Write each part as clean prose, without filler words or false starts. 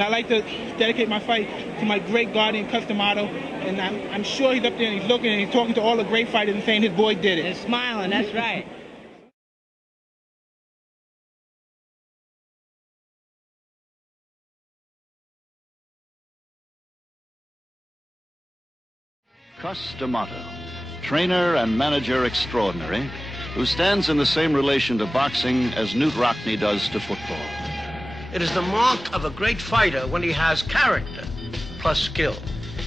And I'd like to dedicate my fight to my great guardian, Customato, and I'm sure he's up there and he's looking and he's talking to all the great fighters and saying his boy did it. And smiling, that's right. Customato, trainer and manager extraordinary, who stands in the same relation to boxing as Newt Rockne does to football. It is the mark of a great fighter when he has character plus skill,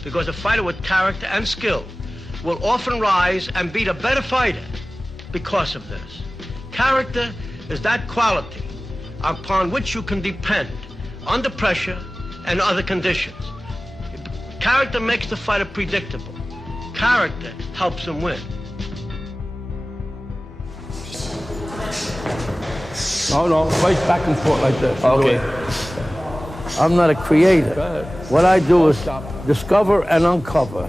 because a fighter with character and skill will often rise and beat a better fighter because of this. Character is that quality upon which you can depend under pressure and other conditions. Character makes the fighter predictable. Character helps him win. No, fight back and forth like this. Okay. I'm not a creator. What I do is discover and uncover.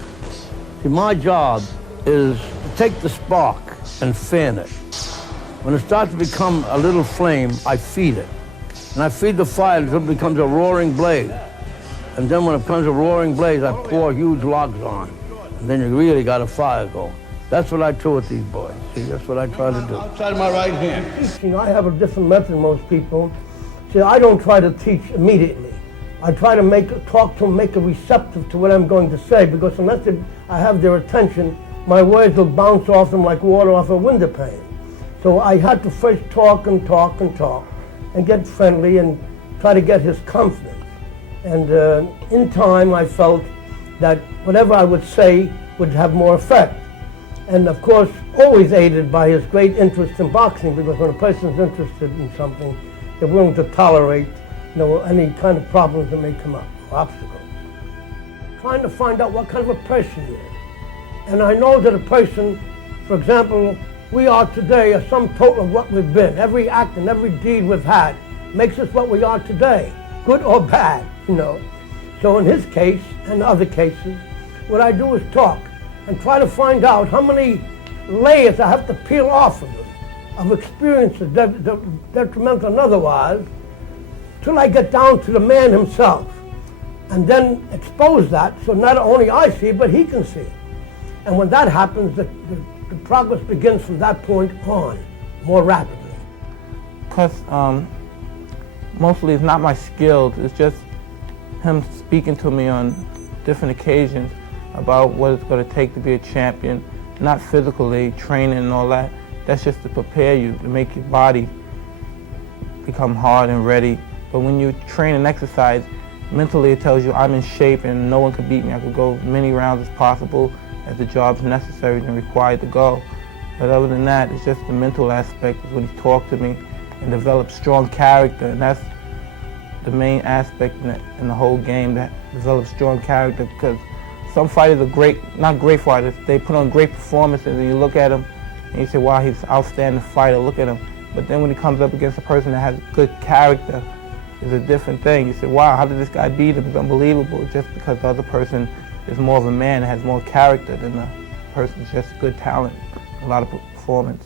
See, my job is to take the spark and fan it. When it starts to become a little flame, I feed it. And I feed the fire until it becomes a roaring blaze. And then when it becomes a roaring blaze, I pour huge logs on. And then you really got a fire going. That's what I do with these boys. See, that's what I try to do. Outside of my right hand. See, I have a different method than most people. See, I don't try to teach immediately. I try to talk to them, make them receptive to what I'm going to say, because unless I have their attention, my words will bounce off them like water off a window pane. So I had to first talk and talk and talk and get friendly and try to get his confidence. And in time, I felt that whatever I would say would have more effect. And of course, always aided by his great interest in boxing, because when a person's interested in something, they're willing to tolerate, any kind of problems that may come up, or obstacles. Trying to find out what kind of a person he is. And I know that a person, for example, we are today a sum total of what we've been. Every act and every deed we've had makes us what we are today, good or bad, So in his case, and other cases, what I do is talk and try to find out how many layers I have to peel off of them, of experiences, detrimental and otherwise, till I get down to the man himself, and then expose that so not only I see it, but he can see it. And when that happens, the progress begins from that point on, more rapidly. Because mostly it's not my skills, it's just him speaking to me on different occasions about what it's going to take to be a champion, not physically, training and all that. That's just to prepare you, to make your body become hard and ready. But when you train and exercise, mentally it tells you I'm in shape and no one can beat me. I could go as many rounds as possible as the job's necessary and required to go. But other than that, it's just the mental aspect is when he talked to me and developed strong character, and that's the main aspect in the whole game, that develops strong character, because some fighters are not great fighters, they put on great performances and you look at them and you say, wow, he's an outstanding fighter, look at him. But then when he comes up against a person that has good character, it's a different thing. You say, wow, how did this guy beat him? It's unbelievable, just because the other person is more of a man and has more character than the person who's just good talent, a lot of performance.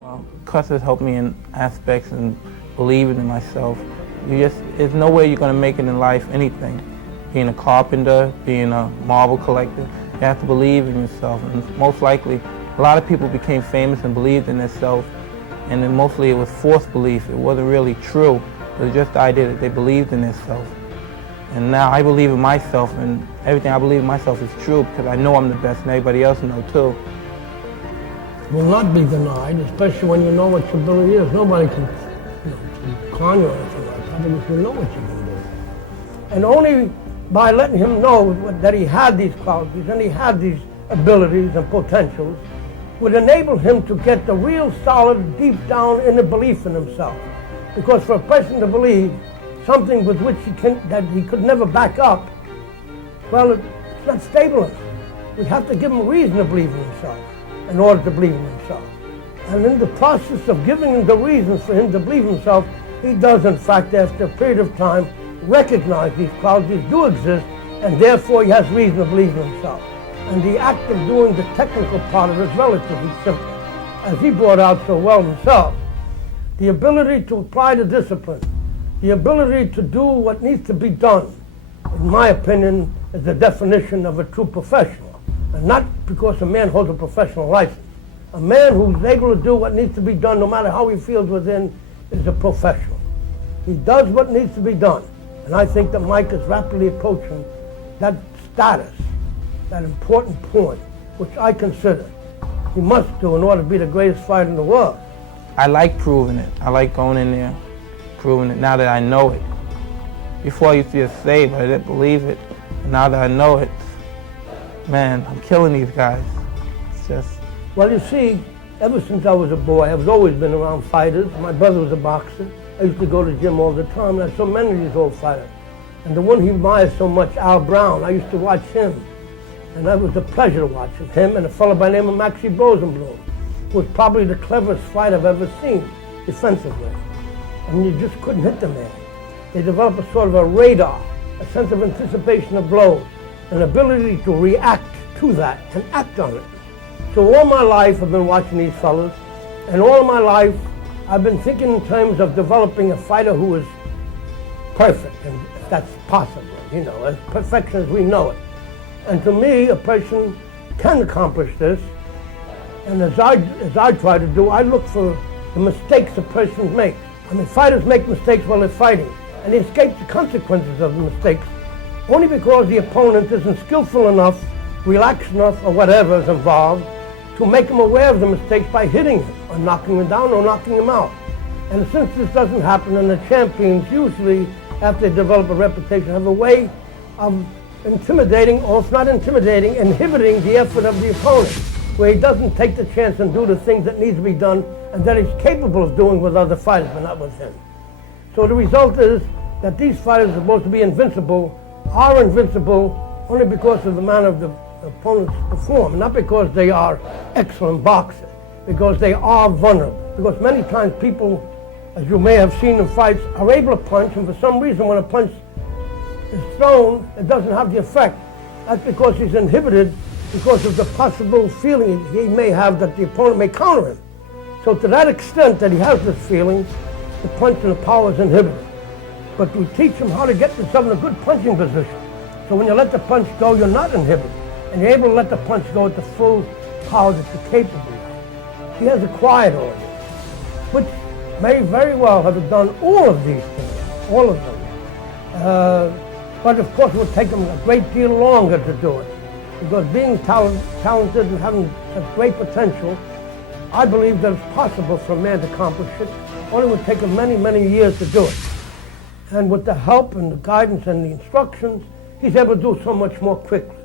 Well, Cuss has helped me in aspects and believing in myself. There's no way you're going to make it in life, anything. Being a carpenter, being a marble collector, you have to believe in yourself. And most likely, a lot of people became famous and believed in themselves, and then mostly it was false belief. It wasn't really true. It was just the idea that they believed in themselves. And now I believe in myself, and everything I believe in myself is true because I know I'm the best and everybody else knows too. Will not be denied, especially when you know what your ability is. Nobody can con you or anything like that, because you know what you can do. And only by letting him know that he had these qualities and he had these abilities and potentials would enable him to get the real solid, deep down inner belief in himself. Because for a person to believe something with which that he could never back up, well, it's not stable enough. We have to give him a reason to believe in himself in order to believe in himself. And in the process of giving him the reasons for him to believe in himself, he does, in fact, after a period of time, recognize these qualities do exist, and therefore he has reason to believe in himself. And the act of doing the technical part of it is relatively simple. As he brought out so well himself, The ability to apply the discipline, the ability to do what needs to be done, in my opinion, is the definition of a true professional. And not because a man holds a professional license. A man who's able to do what needs to be done, no matter how he feels within, is a professional. He does what needs to be done. And I think that Mike is rapidly approaching that status, that important point, which I consider he must do in order to be the greatest fighter in the world. I like proving it. I like going in there, proving it now that I know it. Before I used to just say it, but I didn't believe it. And now that I know it, man, I'm killing these guys. It's just... Well, you see, ever since I was a boy, I've always been around fighters. My brother was a boxer. I used to go to the gym all the time, and I saw many of these old fighters. And the one he admires so much, Al Brown, I used to watch him. And that was a pleasure to watch him and a fellow by the name of Maxie Rosenblum, who was probably the cleverest fighter I've ever seen defensively. I mean, you just couldn't hit the man. They developed a sort of a radar, a sense of anticipation of blows, an ability to react to that and act on it. So all my life I've been watching these fellows, and all my life I've been thinking in terms of developing a fighter who is perfect, and if that's possible, you know, as perfection as we know it. And to me, a person can accomplish this, and as I try to do, I look for the mistakes a person makes. I mean, fighters make mistakes while they're fighting, and they escape the consequences of the mistakes only because the opponent isn't skillful enough, relaxed enough, or whatever is involved, to make him aware of the mistakes by hitting him, or knocking him down, or knocking him out. And since this doesn't happen, and the champions usually, after they develop a reputation, have a way of intimidating, or if not intimidating, inhibiting the effort of the opponent, where he doesn't take the chance and do the things that needs to be done, and that he's capable of doing with other fighters, but not with him. So the result is that these fighters are supposed to be invincible, are invincible only because of the manner of the opponents perform, not because they are excellent boxers, because they are vulnerable. Because many times people, as you may have seen in fights, are able to punch, and for some reason when a punch is thrown, it doesn't have the effect. That's because he's inhibited because of the possible feeling he may have that the opponent may counter him. So to that extent that he has this feeling, the punch and the power is inhibited. But we teach him how to get himself in a good punching position. So when you let the punch go, you're not inhibited. And you're able to let the punch go at the full power that you're capable of. He has acquired all this, which may very well have done all of these things, all of them. But of course it would take him a great deal longer to do it. Because being talented and having such great potential, I believe that it's possible for a man to accomplish it. Only would take him many, many years to do it. And with the help and the guidance and the instructions, he's able to do it so much more quickly.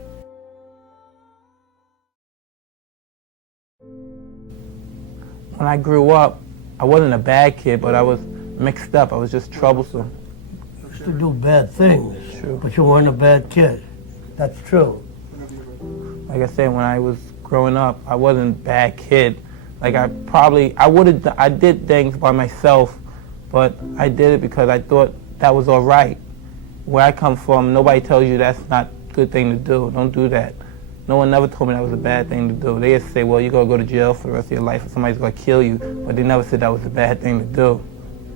When I grew up, I wasn't a bad kid, but I was mixed up. I was just troublesome. You used to do bad things, True. But you weren't a bad kid. That's true. Like I said, when I was growing up, I wasn't a bad kid. Like I did things by myself, but I did it because I thought that was all right. Where I come from, nobody tells you that's not a good thing to do. Don't do that. No one never told me that was a bad thing to do. They just say, well, you're going to go to jail for the rest of your life or somebody's going to kill you, but they never said that was a bad thing to do.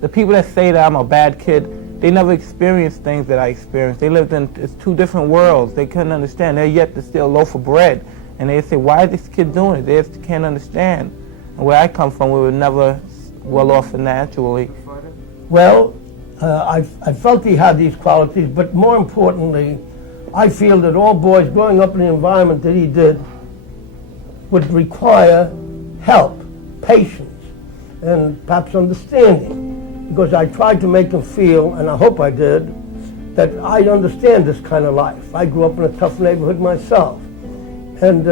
The people that say that I'm a bad kid, they never experienced things that I experienced. They lived in it's two different worlds. They couldn't understand. They're yet to steal a loaf of bread. And they say, why is this kid doing it? They just can't understand. And where I come from, we were never well off financially. Well, I felt he had these qualities, but more importantly, I feel that all boys growing up in the environment that he did would require help, patience, and perhaps understanding. Because I tried to make him feel, and I hope I did, that I understand this kind of life. I grew up in a tough neighborhood myself. And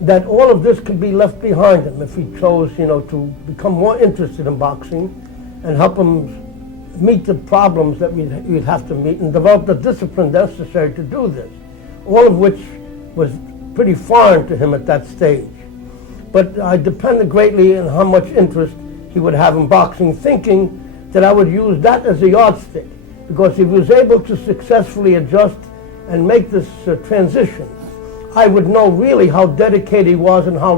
that all of this could be left behind him if he chose, to become more interested in boxing and help him meet the problems that we'd have to meet and develop the discipline necessary to do this, all of which was pretty foreign to him at that stage. But I depended greatly on how much interest he would have in boxing, thinking that I would use that as a yardstick, because if he was able to successfully adjust and make this transition, I would know really how dedicated he was and how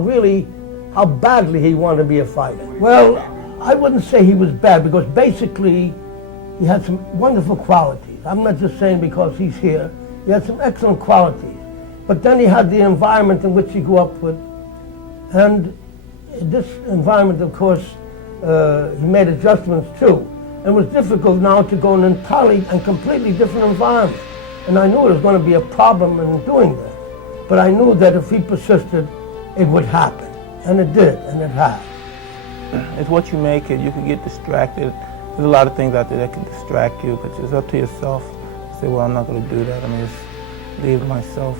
badly he wanted to be a fighter. Well, I wouldn't say he was bad, because basically he had some wonderful qualities. I'm not just saying because he's here. He had some excellent qualities. But then he had the environment in which he grew up with. And this environment, of course, he made adjustments too. And it was difficult now to go in an entirely and completely different environment. And I knew it was going to be a problem in doing this. But I knew that if he persisted, it would happen. And it did, and it has. It's what you make it. You can get distracted. There's a lot of things out there that can distract you, but it's up to yourself to say, well, I'm not going to do that. I'm going to just leave myself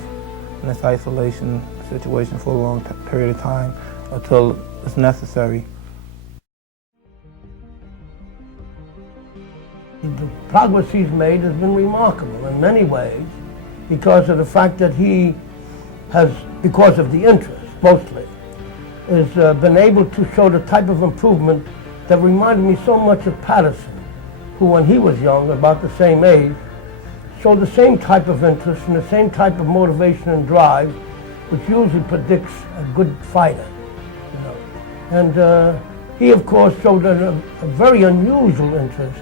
in this isolation situation for a long period of time until it's necessary. The progress he's made has been remarkable in many ways because of the fact that he has, because of the interest mostly, has been able to show the type of improvement that reminded me so much of Patterson, who when he was young, about the same age, showed the same type of interest and the same type of motivation and drive, which usually predicts a good fighter. You know. And he, of course, showed a very unusual interest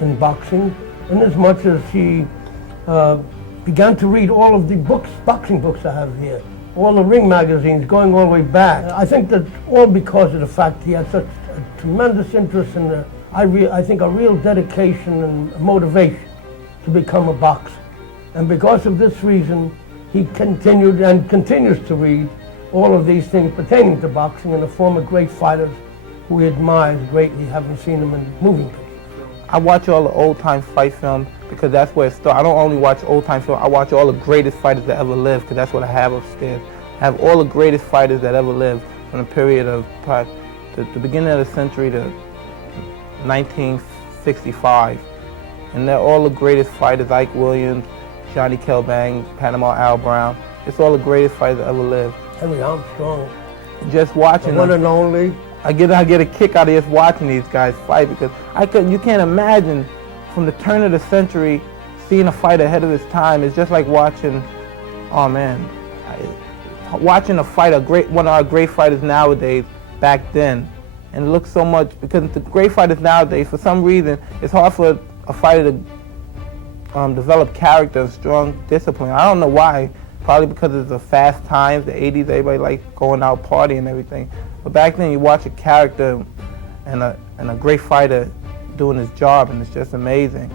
in boxing, inasmuch as he began to read all of the books, boxing books I have here, all the ring magazines going all the way back. I think that all because of the fact he had such a tremendous interest in, I think, a real dedication and motivation to become a boxer. And because of this reason, he continued and continues to read all of these things pertaining to boxing and the former great fighters who he admires greatly, having seen them in moving pictures. I watch all the old-time fight films because that's where it starts. I don't only watch old-time films, I watch all the greatest fighters that ever lived, because that's what I have upstairs. I have all the greatest fighters that ever lived from the period of the beginning of the century to 1965. And they're all the greatest fighters: Ike Williams, Johnny Kelbang, Panama Al Brown. It's all the greatest fighters that ever lived. Henry Armstrong. Just watching the one them. and only. I get a kick out of just watching these guys fight, because you can't imagine from the turn of the century seeing a fight ahead of his time. It's just like watching, watching a fight, one of our great fighters nowadays back then. And it looks so much, because the great fighters nowadays, for some reason, it's hard for a fighter to develop character and strong discipline. I don't know why. Probably because of the fast times, the 80s, everybody like going out partying and everything. But back then, you watch a character and a great fighter doing his job, and it's just amazing.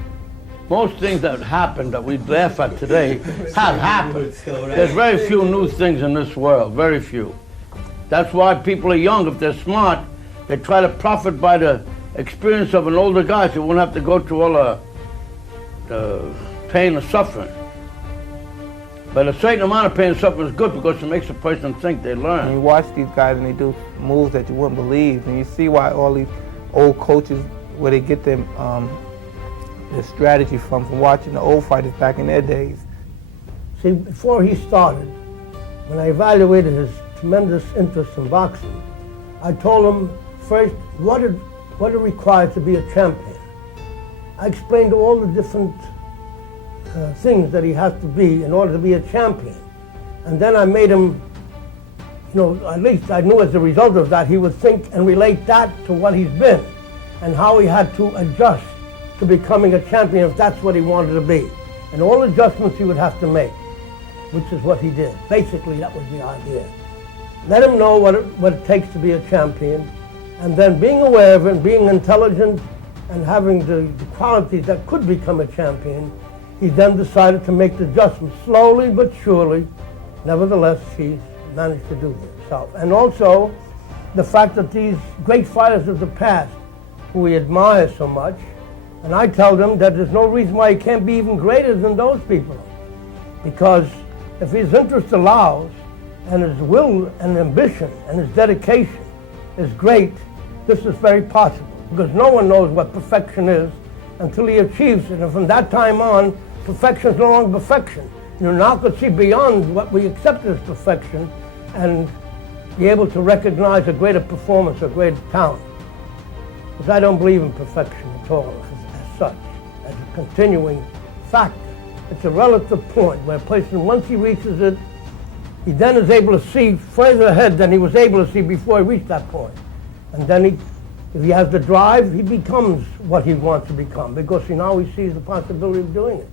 Most things that happened that we laugh at today have happened. There's very few new things in this world, very few. That's why people are young. If they're smart, they try to profit by the experience of an older guy, so you won't have to go through all the pain and suffering. But a certain amount of pain and suffering is good because it makes a person think they learn. And you watch these guys and they do moves that you wouldn't believe, and you see why all these old coaches, where they get their strategy from watching the old fighters back in their days. See, before he started, when I evaluated his tremendous interest in boxing, I told him first what it required to be a champion. I explained all the different things that he has to be in order to be a champion. And then I made him, at least I knew as a result of that, he would think and relate that to what he's been and how he had to adjust to becoming a champion if that's what he wanted to be. And all adjustments he would have to make, which is what he did. Basically, that was the idea. Let him know what it takes to be a champion, and then being aware of it, being intelligent, and having the qualities that could become a champion, he then decided to make the adjustments slowly but surely. Nevertheless, he's managed to do this. And also, the fact that these great fighters of the past, who he admires so much, and I tell them that there's no reason why he can't be even greater than those people. Because if his interest allows, and his will and ambition and his dedication is great, this is very possible. Because no one knows what perfection is until he achieves it. And from that time on, perfection is no longer perfection. You now could see beyond what we accept as perfection and be able to recognize a greater performance, a greater talent. Because I don't believe in perfection at all as such, as a continuing factor. It's a relative point where a person, once he reaches it, he then is able to see further ahead than he was able to see before he reached that point. And then he If he has the drive, he becomes what he wants to become because he now he sees the possibility of doing it.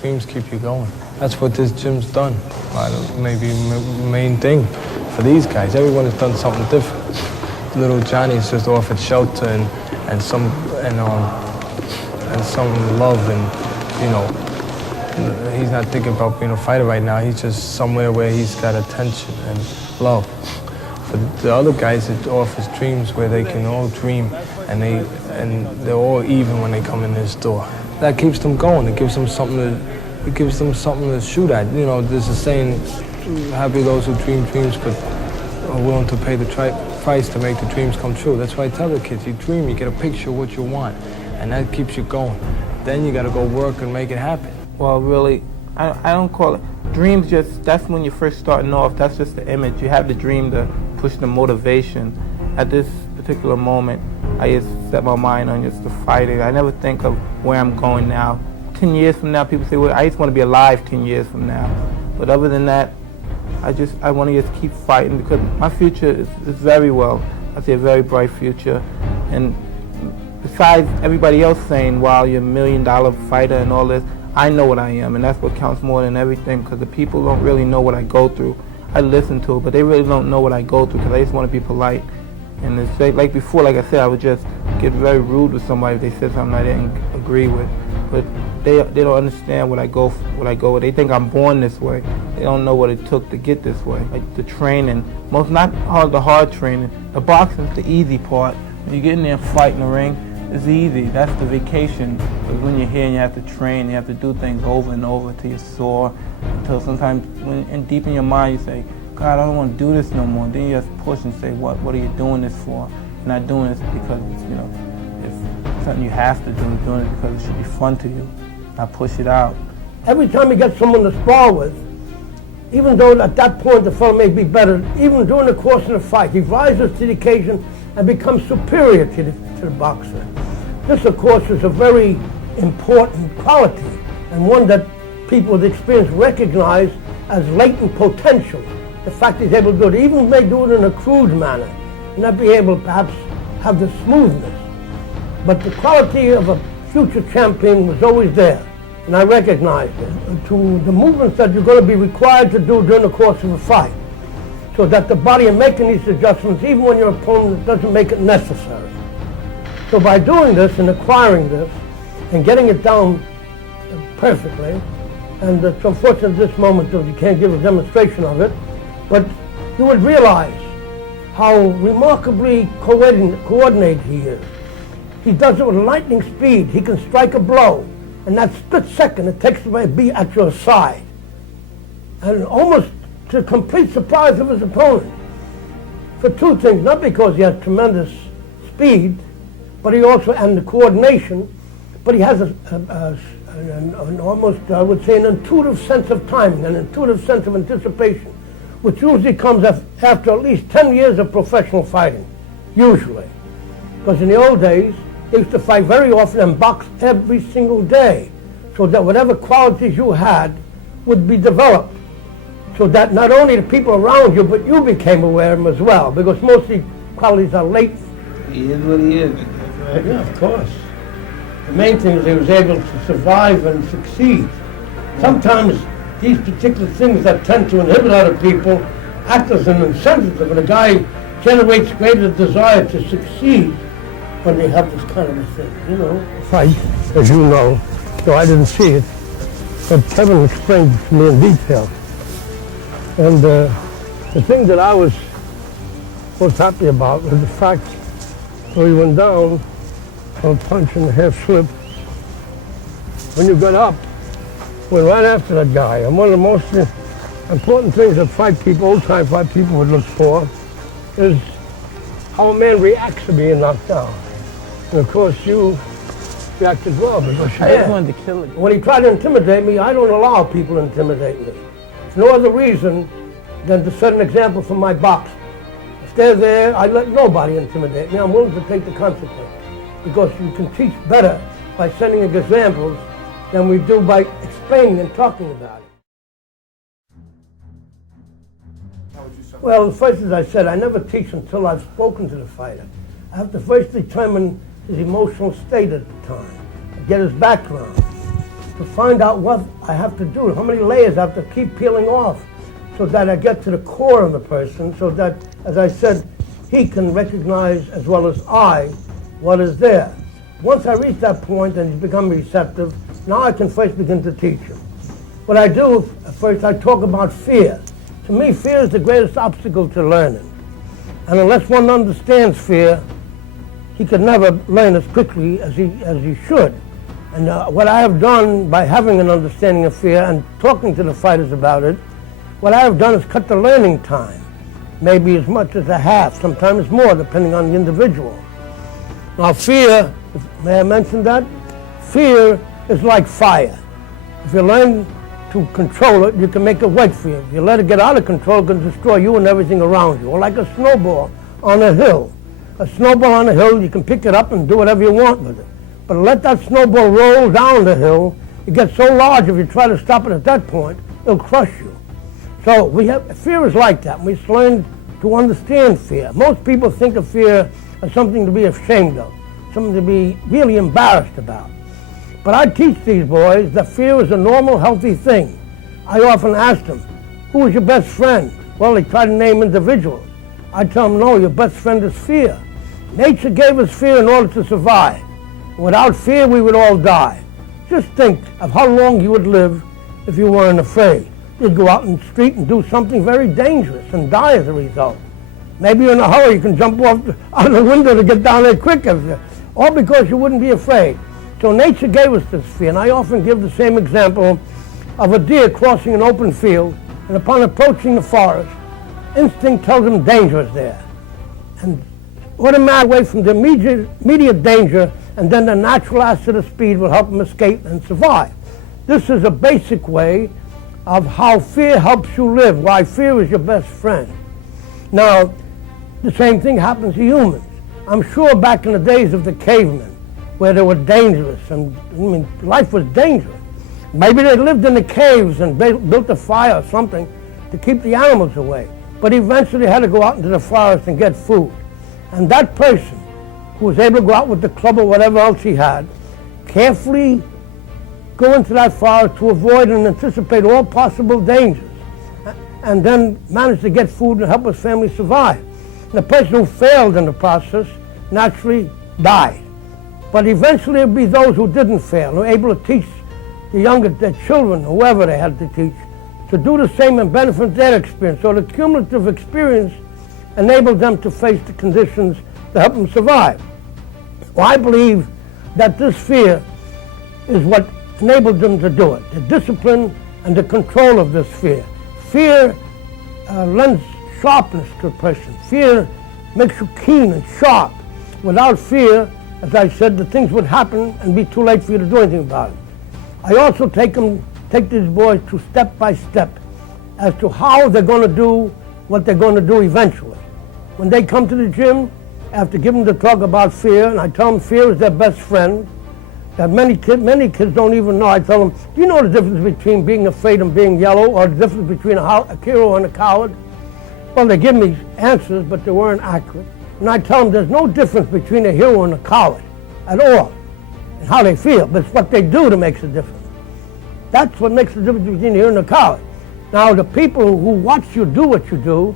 Dreams keep you going. That's what this gym's done. Maybe main thing for these guys. Everyone has done something different. Little Johnny's just offered shelter and some love, and you know, he's not thinking about being a fighter right now. He's just somewhere where he's got attention and love. For the other guys, it offers dreams where they can all dream, and they're all even when they come in this door. That keeps them going. It gives them something to shoot at. You know, there's a saying, happy those who dream dreams but are willing to pay the price to make the dreams come true. That's why I tell the kids, you dream, you get a picture of what you want, and that keeps you going. Then you got to go work and make it happen. Well, really, I don't call it dreams. That's when you're first starting off. That's just the image. You have the dream to push the motivation. At this particular moment, I just set my mind on just the fighting. I never think of where I'm going now. 10 years from now, people say, well, I just want to be alive 10 years from now. But other than that, I want to just keep fighting because my future is very well. I see a very bright future. And besides everybody else saying, wow, you're $1 million fighter and all this, I know what I am, and that's what counts more than everything because the people don't really know what I go through. I listen to it, but they really don't know what I go through because I just want to be polite. And it's like before, like I said, I would just get very rude with somebody if they said something I didn't agree with. But they don't understand what I go with. They think I'm born this way. They don't know what it took to get this way. Like the training, not the hard training. The boxing's the easy part. When you get in there and fight in the ring, it's easy. That's the vacation. Because when you're here and you have to train, you have to do things over and over till you're sore. Until sometimes, deep in your mind, you say, God, I don't want to do this no more. Then you just push and say, what are you doing this for? You're not doing this because it's something you have to do. You're doing it because it should be fun to you. Not push it out. Every time you get someone to spar with, even though at that point the fellow may be better, even during the course of the fight, he rises to the occasion and becomes superior to the boxer. This, of course, is a very important quality and one that people with experience recognize as latent potential. The fact he's able to do it, even may do it in a crude manner, and not be able to perhaps have the smoothness. But the quality of a future champion was always there, and I recognized it. To the movements that you're going to be required to do during the course of a fight, so that the body is making these adjustments even when your opponent doesn't make it necessary. So by doing this and acquiring this and getting it down perfectly, and it's unfortunate at this moment that you can't give a demonstration of it, but you would realize how remarkably coordinated he is. He does it with lightning speed. He can strike a blow, and that split second it takes to be at your side. And almost to the complete surprise of his opponent. For two things, not because he has tremendous speed, but he also, and the coordination, but he has an almost, I would say, an intuitive sense of timing, an intuitive sense of anticipation, which usually comes after at least 10 years of professional fighting, usually. Because in the old days, they used to fight very often and box every single day, so that whatever qualities you had would be developed, so that not only the people around you, but you became aware of them as well, because most of these qualities are latent. He is what he is. Yeah, of course. The main thing is he was able to survive and succeed. Sometimes these particular things that tend to inhibit other people act as an incentive, and a guy generates greater desire to succeed when they have this kind of a thing, Fight, as you know, though I didn't see it, but Kevin explained it to me in detail. And the thing that I was most happy about was the fact when he went down, a punch and a half slip. When you got up, went right after that guy. And one of the most important things that old-time fight people would look for is how a man reacts to being knocked down. And of course, you reacted well because you I just wanted to kill it. When he tried to intimidate me, I don't allow people to intimidate me. For no other reason than to set an example for my boxers. If they're there, I let nobody intimidate me. I'm willing to take the consequence. Because you can teach better by setting examples than we do by explaining and talking about it. Well, first, as I said, I never teach until I've spoken to the fighter. I have to first determine his emotional state at the time, get his background, to find out what I have to do, how many layers I have to keep peeling off, so that I get to the core of the person, so that, as I said, he can recognize as well as I what is there. Once I reach that point and he's become receptive, now I can first begin to teach him. What I do, first I talk about fear. To me, fear is the greatest obstacle to learning. And unless one understands fear, he can never learn as quickly as he should. And what I have done by having an understanding of fear and talking to the fighters about it, what I have done is cut the learning time, maybe as much as a half, sometimes more, depending on the individual. Now fear, may I mention that? Fear is like fire. If you learn to control it, you can make it work for you. If you let it get out of control, it can destroy you and everything around you. Or like a snowball on a hill. A snowball on a hill, you can pick it up and do whatever you want with it. But let that snowball roll down the hill, it gets so large if you try to stop it at that point, it'll crush you. So fear is like that. We learn to understand fear. Most people think of fear as something to be ashamed of, something to be really embarrassed about. But I teach these boys that fear is a normal, healthy thing. I often ask them, who is your best friend? Well, they try to name individuals. I tell them, no, your best friend is fear. Nature gave us fear in order to survive. Without fear, we would all die. Just think of how long you would live if you weren't afraid. You'd go out in the street and do something very dangerous and die as a result. Maybe you're in a hurry, you can jump off out of the window to get down there quicker, all because you wouldn't be afraid. So nature gave us this fear, and I often give the same example of a deer crossing an open field, and upon approaching the forest, instinct tells him danger is there. And automatic away from the immediate danger, and then the natural asset of speed will help him escape and survive. This is a basic way of how fear helps you live, why fear is your best friend. Now, the same thing happens to humans. I'm sure back in the days of the cavemen, where they were dangerous, and life was dangerous. Maybe they lived in the caves and built a fire or something to keep the animals away. But eventually they had to go out into the forest and get food. And that person who was able to go out with the club or whatever else he had, carefully go into that forest to avoid and anticipate all possible dangers, and then manage to get food and help his family survive. And the person who failed in the process naturally died. But eventually it would be those who didn't fail, who were able to teach their children, whoever they had to teach, to do the same and benefit their experience. So the cumulative experience enabled them to face the conditions to help them survive. Well, I believe that this fear is what enabled them to do it, the discipline and the control of this fear. Fear lends sharpness to a person. Fear makes you keen and sharp. Without fear, as I said, the things would happen and be too late for you to do anything about it. I also take these boys to step by step as to how they're going to do what they're going to do eventually. When they come to the gym, after giving them the talk about fear, and I tell them fear is their best friend, that many kids don't even know. I tell them, do you know the difference between being afraid and being yellow, or the difference between a hero and a coward? Well, they give me answers, but they weren't accurate. And I tell them there's no difference between a hero and a coward at all, and how they feel, but it's what they do that makes a difference. That's what makes the difference between a hero and a coward. Now, the people who watch you do what you do,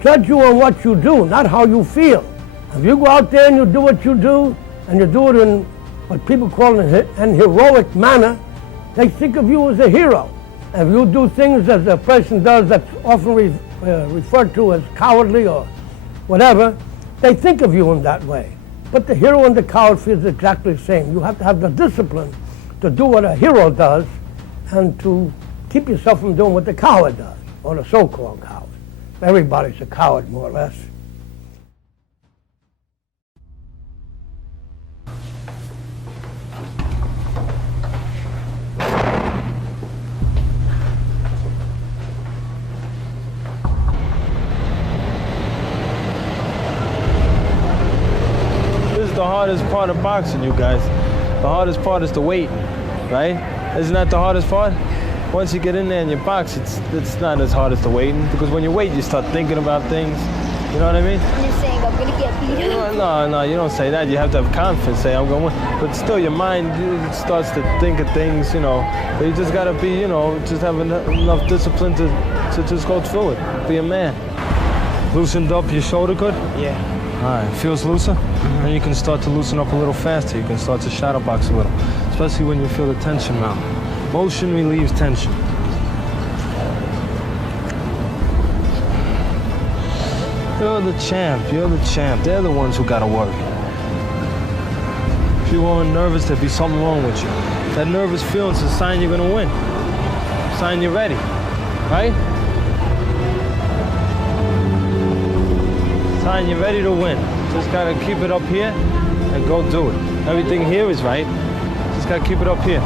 judge you on what you do, not how you feel. If you go out there and you do what you do, and you do it in what people call an heroic manner, they think of you as a hero. And if you do things as a person does that's often referred to as cowardly or whatever, they think of you in that way. But the hero and the coward feels exactly the same. You have to have the discipline to do what a hero does and to keep yourself from doing what the coward does, or the so-called coward. Everybody's a coward, more or less. The hardest part of boxing, you guys. The hardest part is the weight, right? Isn't that the hardest part? once you get in there and you box, it's not as hard as the waiting, because when you wait, you start thinking about things. You know what I mean? You're saying I'm gonna get beat up. No, you don't say that. You have to have confidence, say I'm gonna win. But still, your mind starts to think of things, you know. But you just gotta be, you know, just have enough discipline to just go through it. Be a man. Loosened up your shoulder good? Yeah. All right, feels looser? And you can start to loosen up a little faster. You can start to shadow box a little, especially when you feel the tension mount. Motion relieves tension. You're the champ, you're the champ. They're the ones who gotta worry. If you weren't nervous, there'd be something wrong with you. That nervous feeling's a sign you're gonna win. A sign you're ready, right? Sign you're ready to win. Just gotta keep it up here and go do it. Everything here is right. Just gotta keep it up here.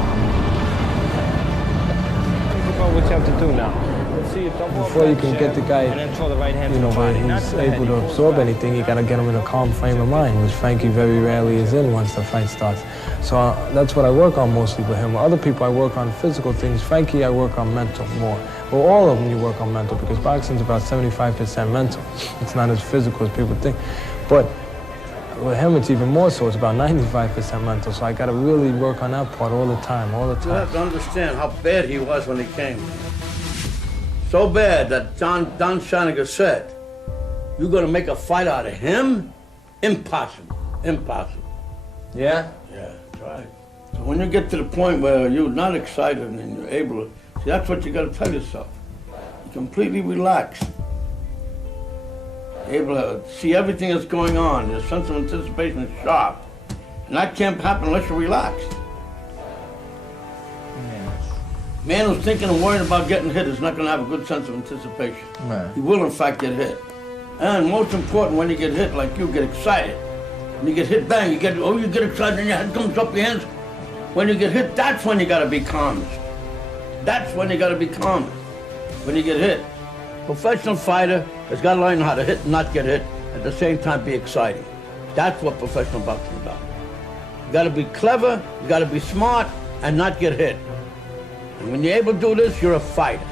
Think about what you have to do now. Before you can get the guy, you know, where he's able to absorb anything, you gotta get him in a calm frame of mind, which Frankie very rarely is in once the fight starts. So that's what I work on mostly with him. Other people, I work on physical things. Frankie, I work on mental more. Well, all of them you work on mental, because boxing's about 75% mental. It's not as physical as people think. But with him, it's even more so. It's about 95% mental. So I gotta really work on that part all the time, all the time. You have to understand how bad he was when he came. So bad that Don Schoniger said, "You're gonna make a fight out of him? Impossible, impossible." Yeah? Yeah, that's right. So when you get to the point where you're not excited and you're able to, see, that's what you gotta tell yourself. You're completely relaxed. You're able to see everything that's going on. Your sense of anticipation is sharp. And that can't happen unless you're relaxed. Man who's thinking and worrying about getting hit is not going to have a good sense of anticipation. Right. He will, in fact, get hit. And most important, when you get hit, like you, get excited. When you get hit, bang, you get excited and your head comes up your hands. When you get hit, that's when you got to be calmest. That's when you got to be calmest, when you get hit. Professional fighter has got to learn how to hit and not get hit, at the same time be exciting. That's what professional boxing is about. You got to be clever, you got to be smart, and not get hit. And when you're able to do this, you're a fighter.